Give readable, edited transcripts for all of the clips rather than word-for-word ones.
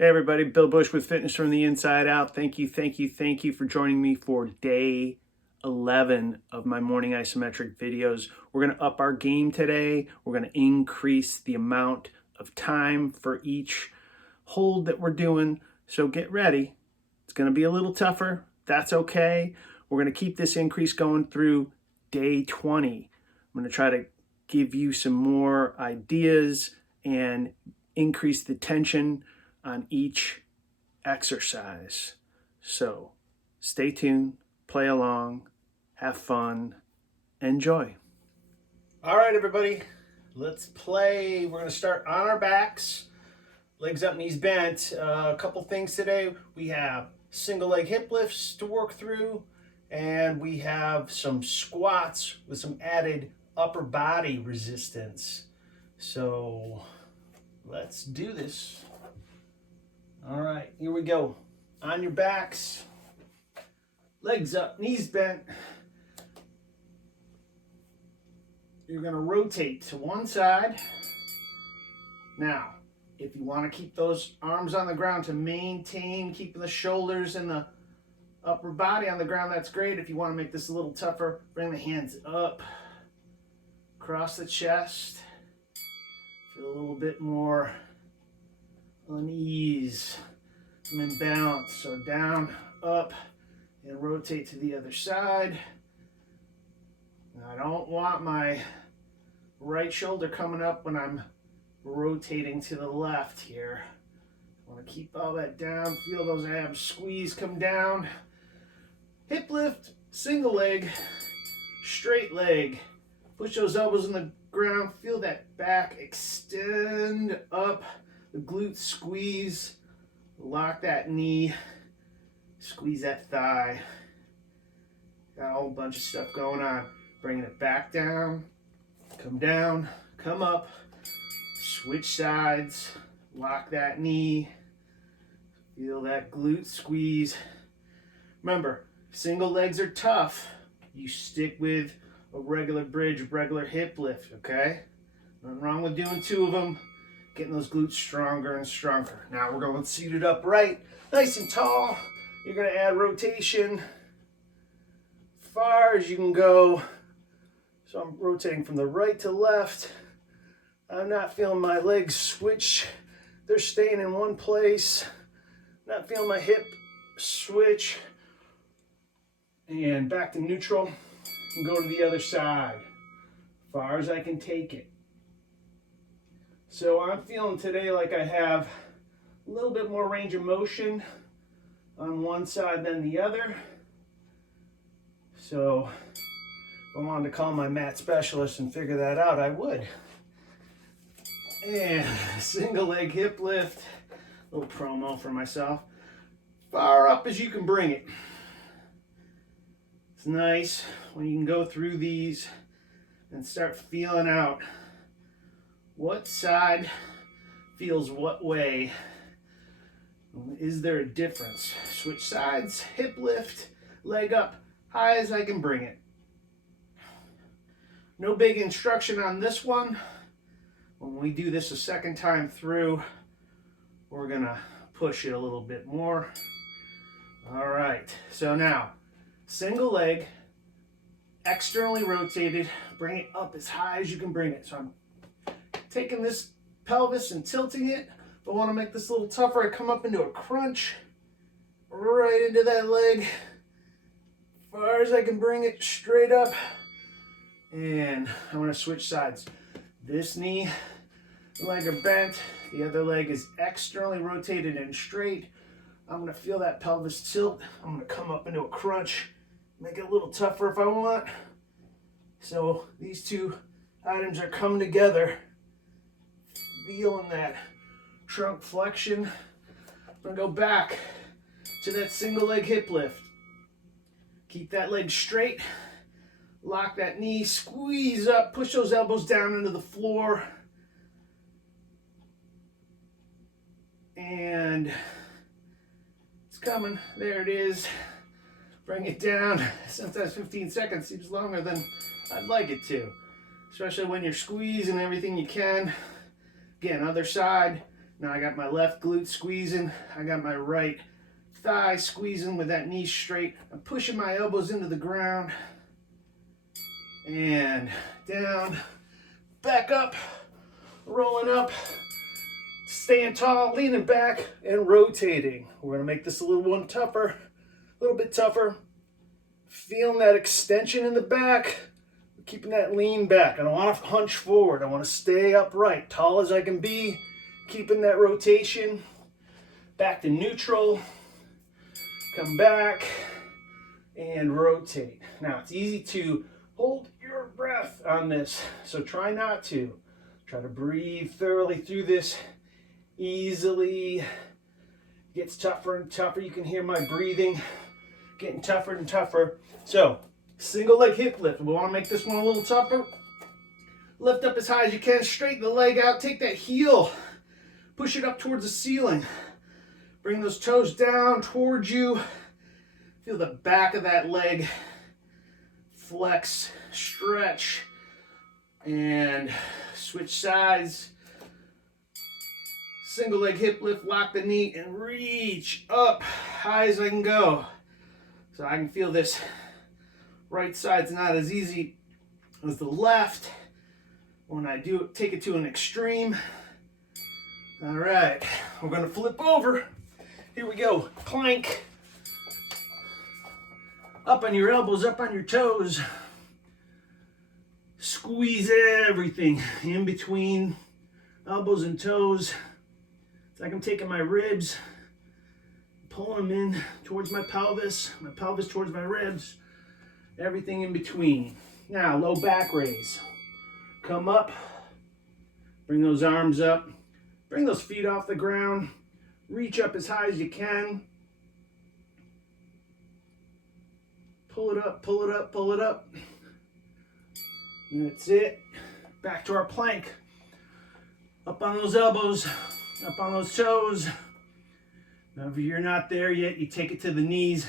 Hey everybody, Bill Bush with Fitness from the Inside Out. Thank you for joining me for day 11 of my morning isometric videos. We're going to up our game today. We're going to increase the amount of time for each hold that we're doing. So get ready. It's going to be a little tougher. That's okay. We're going to keep this increase going through day 20. I'm going to try to give you some more ideas and increase the tension on each exercise. So stay tuned, play along, have fun, enjoy. All right, everybody, let's play. We're going to start on our backs, legs up, knees bent. A couple things today. We have single leg hip lifts to work through, and we have some squats with some added upper body resistance. So let's do this. All right, here we go. On your backs, legs up, knees bent. You're going to rotate to one side. Now, if you want to keep those arms on the ground to maintain keeping the shoulders and the upper body on the ground, that's great. If you want to make this a little tougher, bring the hands up, across the chest. Feel a little bit more unease and then balance. So down, up, and rotate to the other side. And I don't want my right shoulder coming up when I'm rotating to the left here. I want to keep all that down. Feel those abs squeeze, come down. Hip lift, single leg, straight leg. Push those elbows in the ground. Feel that back extend up. The glutes squeeze, lock that knee, squeeze that thigh. Got a whole bunch of stuff going on. Bringing it back down, come up, switch sides, lock that knee, feel that glute squeeze. Remember, single legs are tough. You stick with a regular bridge, regular hip lift, okay? Nothing wrong with doing two of them. Getting those glutes stronger and stronger. Now we're going seated upright, nice and tall. You're going to add rotation far as you can go. So I'm rotating from the right to left. I'm not feeling my legs switch. They're staying in one place. Not feeling my hip switch. And back to neutral and go to the other side. Far as I can take it. So I'm feeling today like I have a little bit more range of motion on one side than the other. So if I wanted to call my mat specialist and figure that out, I would. And single leg hip lift, a little promo for myself. Far up as you can bring it. It's nice when you can go through these and start feeling out what side feels what way. Is there a difference? Switch sides, hip lift, leg up, high as I can bring it. No big instruction on this one. When we do this a second time through, we're gonna push it a little bit more. All right, so now, single leg, externally rotated, bring it up as high as you can bring it. So I'm taking this pelvis and tilting it. If I want to make this a little tougher, I come up into a crunch, right into that leg, far as I can bring it, straight up. And I'm going to switch sides. This knee and leg are bent. The other leg is externally rotated and straight. I'm going to feel that pelvis tilt. I'm going to come up into a crunch, make it a little tougher if I want. So these two items are coming together. Feeling that trunk flexion. I'm going to go back to that single leg hip lift. Keep that leg straight. Lock that knee, squeeze up, push those elbows down into the floor. And it's coming. There it is. Bring it down. Sometimes 15 seconds seems longer than I'd like it to, especially when you're squeezing everything you can. Again, other side, Now I got my left glute squeezing. I got my right thigh squeezing with that knee straight. I'm pushing my elbows into the ground. And down, back up, rolling up, staying tall, leaning back, and rotating. We're gonna make this a little bit tougher. Feeling that extension in the back, keeping that lean back. I don't want to hunch forward. I want to stay upright, tall as I can be, keeping that rotation. Back to neutral, come back, and rotate. Now, it's easy to hold your breath on this, so try not to. Try to breathe thoroughly through this easily. It gets tougher and tougher. You can hear my breathing getting tougher and tougher. So, single leg hip lift. We want to make this one a little tougher. Lift up as high as you can, straighten the leg out, take that heel, push it up towards the ceiling. Bring those toes down towards you. Feel the back of that leg flex, stretch, and switch sides. Single leg hip lift, lock the knee, and reach up high as I can go. So I can feel this right side's not as easy as the left when I do take it to an extreme. All right, we're gonna flip over. Here we go, plank. Up on your elbows, up on your toes. Squeeze everything in between elbows and toes. It's like I'm taking my ribs, pulling them in towards my pelvis towards my ribs, everything in between. Now, low back raise. Come up, bring those arms up, bring those feet off the ground, reach up as high as you can. Pull it up, pull it up, pull it up. That's it. Back to our plank. Up on those elbows, up on those toes. Now, if you're not there yet, you take it to the knees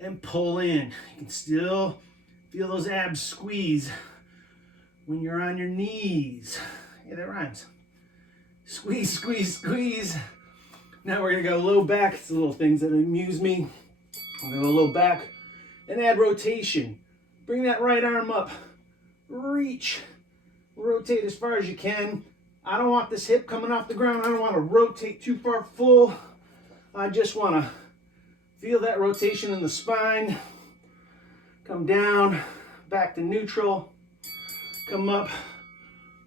and pull in. You can still feel those abs squeeze when you're on your knees. Yeah, that rhymes. Squeeze, squeeze, squeeze. Now we're gonna go low back. It's the little things that amuse me. We're gonna go low back and add rotation. Bring that right arm up. Reach. Rotate as far as you can. I don't want this hip coming off the ground. I don't want to rotate too far full. I just want to feel that rotation in the spine. Come down, back to neutral. Come up,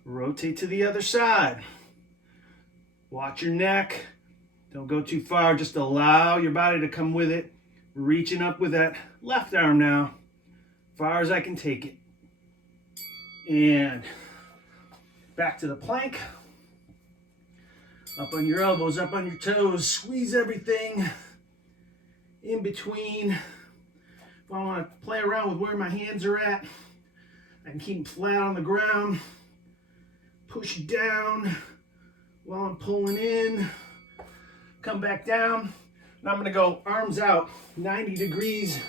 rotate to the other side. Watch your neck. Don't go too far. Just allow your body to come with it. Reaching up with that left arm now, far as I can take it. And back to the plank. Up on your elbows, up on your toes. Squeeze everything in between. If I want to play around with where my hands are at, I can keep them flat on the ground. Push down while I'm pulling in. Come back down. And I'm going to go arms out, 90 degrees.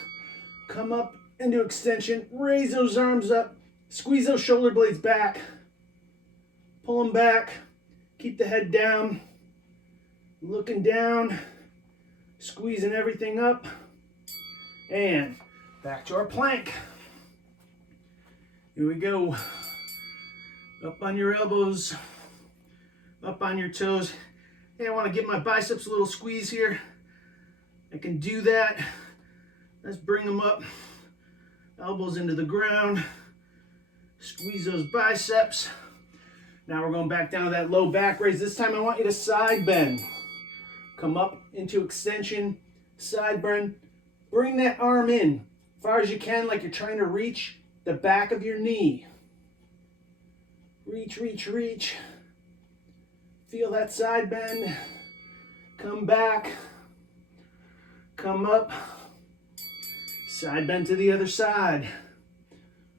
Come up into extension. Raise those arms up. Squeeze those shoulder blades back. Pull them back. Keep the head down. Looking down. Squeezing everything up. And back to our plank. Here we go. Up on your elbows. Up on your toes. Hey, I want to give my biceps a little squeeze here. I can do that. Let's bring them up. Elbows into the ground. Squeeze those biceps. Now we're going back down to that low back raise. This time I want you to side bend. Come up into extension, side bend. Bring that arm in as far as you can, like you're trying to reach the back of your knee. Reach, reach, reach. Feel that side bend. Come back. Come up. Side bend to the other side.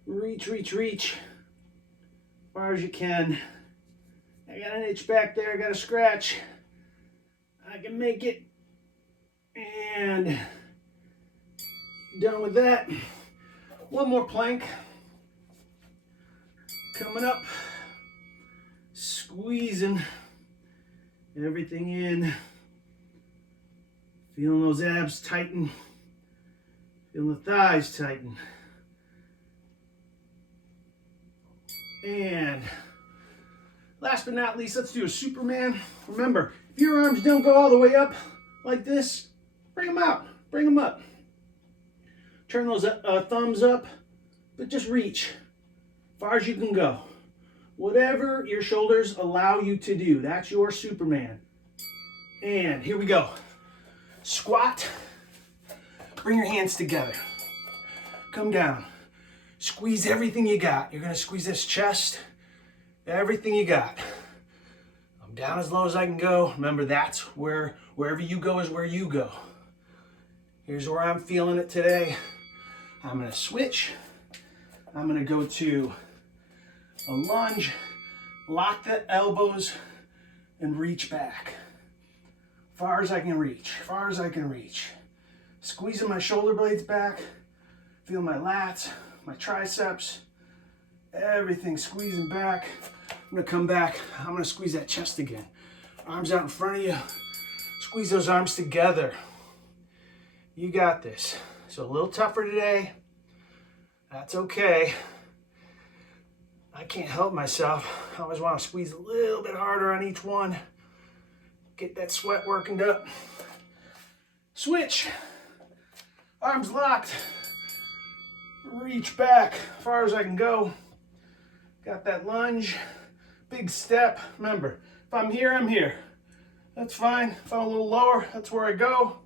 Reach, reach, reach. As far as you can. I got an itch back there. I got a scratch. I can make it. And done with that. One more plank. Coming up. Squeezing Everything in. Feeling those abs tighten. Feeling the thighs tighten. And last but not least, let's do a Superman. Remember, if your arms don't go all the way up like this, bring them out, bring them up. Turn those thumbs up, but just reach as far as you can go. Whatever your shoulders allow you to do, that's your Superman. And here we go. Squat, bring your hands together. Come down. Squeeze everything you got. You're gonna squeeze this chest, everything you got. I'm down as low as I can go. Remember, that's where, wherever you go is where you go. Here's where I'm feeling it today. I'm gonna switch. I'm gonna go to a lunge, lock the elbows, and reach back. Far as I can reach, far as I can reach. Squeezing my shoulder blades back, feel my lats, my triceps, everything squeezing back. I'm gonna come back, I'm gonna squeeze that chest again. Arms out in front of you, squeeze those arms together. You got this. So a little tougher today, that's okay. I can't help myself. I always wanna squeeze a little bit harder on each one. Get that sweat working up. Switch, arms locked. Reach back as far as I can go. Got that lunge, big step. Remember, if I'm here, I'm here. That's fine. If I'm a little lower, that's where I go.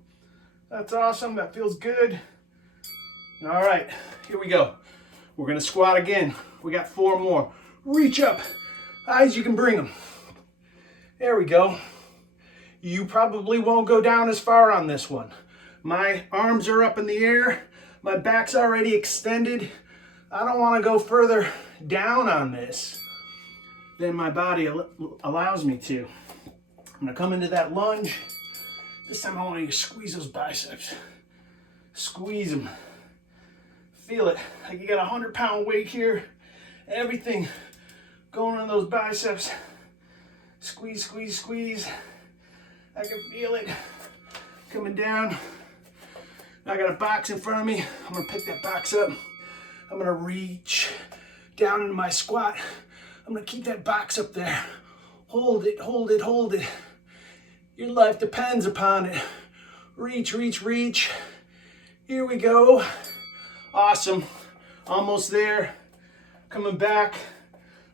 That's awesome, that feels good. All right, here we go. We're gonna squat again. We got 4 more. Reach up, high as you can bring them. There we go. You probably won't go down as far on this one. My arms are up in the air. My back's already extended. I don't want to go further down on this than my body allows me to. I'm going to come into that lunge. This time I want you to squeeze those biceps. Squeeze them. Feel it. Like you got a 100-pound weight here. Everything going on those biceps. Squeeze, squeeze, squeeze. I can feel it coming down. I got a box in front of me. I'm gonna pick that box up. I'm gonna reach down into my squat. I'm gonna keep that box up there. Hold it, hold it, hold it. Your life depends upon it. Reach, reach, reach. Here we go. Awesome. Almost there. Coming back.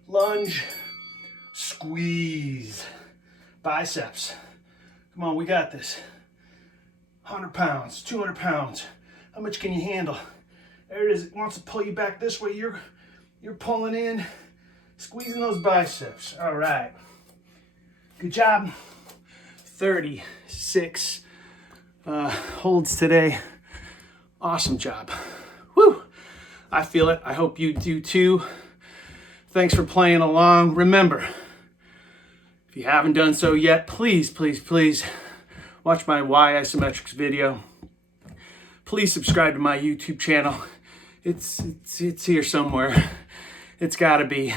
Lunge. Squeeze. Biceps. Come on, we got this. 100 pounds, 200 pounds. How much can you handle? There it is. It wants to pull you back this way. You're pulling in, squeezing those biceps. All right. Good job. 36 holds today. Awesome job. Woo! I feel it. I hope you do too. Thanks for playing along. Remember, if you haven't done so yet, please, please, please watch my Why Isometrics video. Please subscribe to my YouTube channel. It's here somewhere. It's gotta be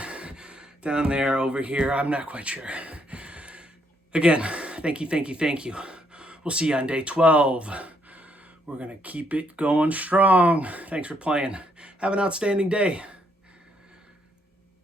down there, over here. I'm not quite sure. Again, thank you, thank you, thank you. We'll see you on day 12. We're gonna keep it going strong. Thanks for playing. Have an outstanding day.